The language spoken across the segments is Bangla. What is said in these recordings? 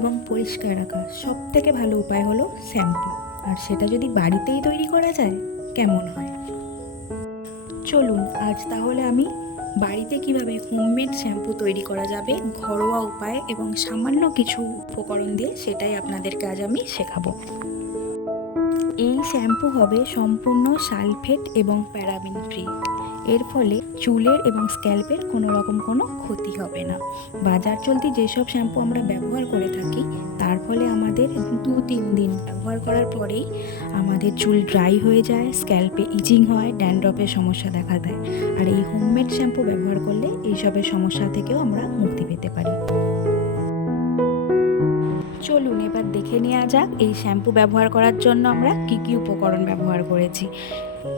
পরিষ্কার রাখা। সব থেকে ভালো উপায় হলো শ্যাম্পু। আর সেটা যদি বাড়িতেই তৈরি করা যায়, কেমন হয়? চলুন, আজ তাহলে আমি বাড়িতে কীভাবে হোমমেড শ্যাম্পু তৈরি করা যাবে, ঘরোয়া উপায় এবং সামান্য কিছু উপকরণ দিয়ে সেটাই আপনাদেরকে আজ আমি শেখাবো। এই শ্যাম্পু হবে সম্পূর্ণ সালফেট এবং প্যারাবিন ফ্রি এর ফলে চুলের এবং স্ক্যাল্পের কোনো রকম কোনো ক্ষতি হবে না। বাজার চলতি যেসব শ্যাম্পু আমরা ব্যবহার করে থাকি, তার ফলে আমাদের দু তিন দিন ব্যবহার করার পরেই আমাদের চুল ড্রাই হয়ে যায়, স্ক্যাল্পে ইচিং হয় ড্যান্ড্রপের সমস্যা দেখা দেয়। আর এই হোমমেড শ্যাম্পু ব্যবহার করলে এইসবের সমস্যা থেকেও আমরা মুক্তি পেতে পারি। চলুন এবার দেখে নেওয়া যাক এই শ্যাম্পু ব্যবহার করার জন্য আমরা কী কী উপকরণ ব্যবহার করেছি।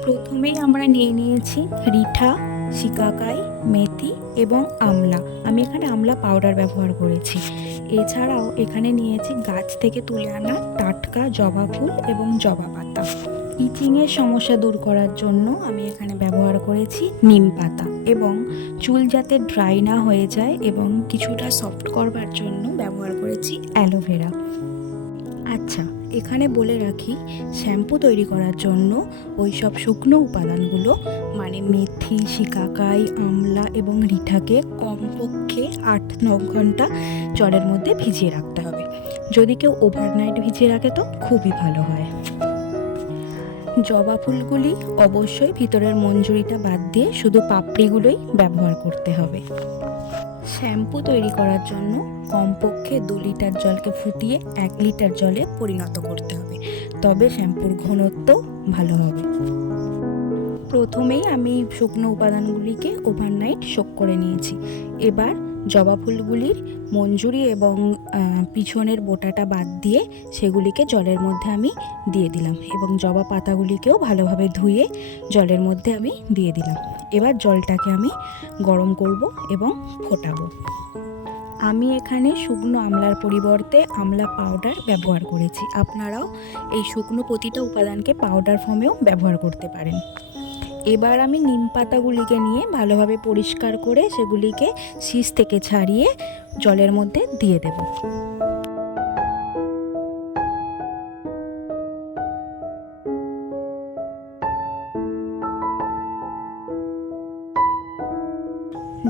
প্রথমেই আমরা নিয়ে নিয়েছি রিঠা, শিকাকাই, মেথি এবং আমলা। আমি এখানে আমলা পাউডার ব্যবহার করেছি। এছাড়াও এখানে নিয়েছি গাছ থেকে তুলে আনা টাটকা জবা ফুল এবং জবা পাতা। ইচিংয়ের সমস্যা দূর করার জন্য আমি এখানে ব্যবহার করেছি নিম পাতা এবং চুল যাতে ড্রাই না হয়ে যায় এবং কিছুটা সফট করবার জন্য ব্যবহার করেছি অ্যালোভেরা। আচ্ছা এখানে বলে রাখি, শ্যাম্পু তৈরি করার জন্য ওই সব শুকনো উপাদানগুলো মানে মেথি, শিকাকাই, আমলা এবং রিঠাকে কমপক্ষে আট ন ঘণ্টা জলের মধ্যে ভিজিয়ে রাখতে হবে। যদি কেউ ওভারনাইট ভিজিয়ে রাখে তো খুবই ভালো হয়। জবা ফুলগুলি অবশ্যই ভিতরের মঞ্জুরিটা বাদ দিয়ে শুধু পাপড়িগুলোই ব্যবহার করতে হবে। শ্যাম্পু তৈরি করার জন্য কমপক্ষে দু লিটার জলকে ফুটিয়ে এক লিটার জলে পরিণত করতে হবে। তবে শ্যাম্পুর ঘনত্ব ভালো হবে। প্রথমেই আমি শুকনো উপাদানগুলিকে ওভারনাইট শোক করে নিয়েছি। এবার জবা ফুলগুলির মঞ্জুরি এবং পিছনের বোটাটা বাদ দিয়ে সেগুলিকে জলের মধ্যে আমি দিয়ে দিলাম এবং জবা পাতাগুলিকেও ভালোভাবে ধুয়ে জলের মধ্যে আমি দিয়ে দিলাম। এবার জলটাকে আমি গরম করব এবং ফোটাবো। আমি এখানে শুকনো আমলার পরিবর্তে আমলা পাউডার ব্যবহার করেছি। আপনারাও এই শুকনো প্রতিটা উপাদানকে পাউডার ফর্মেও ব্যবহার করতে পারেন। এবার আমি নিম পাতাগুলিকে নিয়ে ভালোভাবে পরিষ্কার করে সেগুলিকে শীষ থেকে ছাড়িয়ে জলের মধ্যে দিয়ে দেব।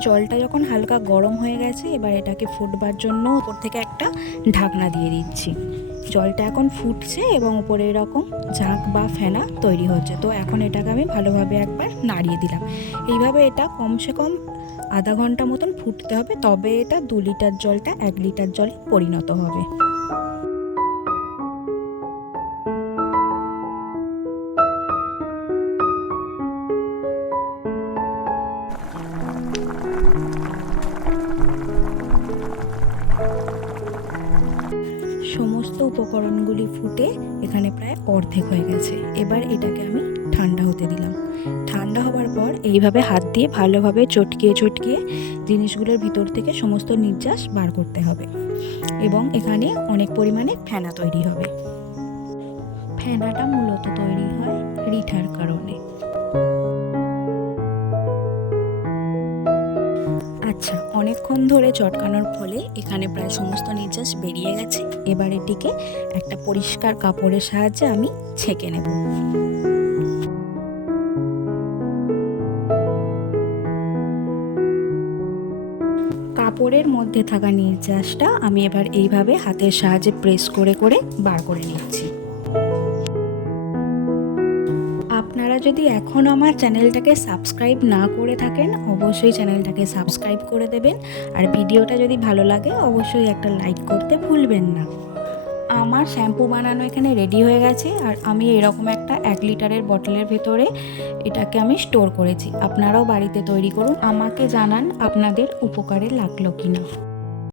জলটা যখন হালকা গরম হয়ে গেছে, এবার এটাকে ফুটবার জন্য উপর থেকে একটা ঢাকনা দিয়ে দিচ্ছি। জলটা এখন ফুটছে এবং উপরে এরকম ঝাঁক বা ফেনা তৈরি হচ্ছে। তো এখন এটাকে আমি ভালোভাবে একবার নাড়িয়ে দিলাম। এইভাবে এটা কমসে কম আধা ঘণ্টা মতন ফুটতে হবে। তবে এটা দু লিটার জলটা এক লিটার জলে পরিণত হবে। সমস্ত উপকরণগুলি ফুটে এখানে প্রায় অর্ধেক হয়ে গেছে। এবার এটাকে আমি ঠান্ডা হতে দিলাম। ঠান্ডা হবার পর এইভাবে হাত দিয়ে ভালোভাবে চটকিয়ে চটকিয়ে জিনিসগুলোর ভিতর থেকে সমস্ত নির্যাস বার করতে হবে এবং এখানে অনেক পরিমাণে ফেনা তৈরি হবে। ফেনাটা মূলত তৈরি হয় রিঠার কারণে। আচ্ছা অনেকক্ষণ ধরে চটকানোর ফলে এখানে প্রায় সমস্ত নির্যাস বেরিয়ে গেছে। এবার এটিকে একটা পরিষ্কার কাপড়ের সাহায্যে আমি ছেঁকে নেব। কাপড়ের মধ্যে থাকা নির্যাসটা আমি এবার এইভাবে হাতের সাহায্যে প্রেস করে করে বার করে নিচ্ছি। আপনারা যদি এখন আমার চ্যানেলটাকে সাবস্ক্রাইব না করে থাকেন, অবশ্যই চ্যানেলটাকে সাবস্ক্রাইব করে দেবেন। আর ভিডিওটা যদি ভালো লাগে, অবশ্যই একটা লাইক করতে ভুলবেন না। আমার শ্যাম্পু বানানো এখানে রেডি হয়ে গেছে, আর আমি এরকম একটা এক লিটারের বটলের ভেতরে এটাকে আমি স্টোর করেছি। আপনারাও বাড়িতে তৈরি করুন। আমাকে জানান আপনাদের উপকারে লাগল কিনা।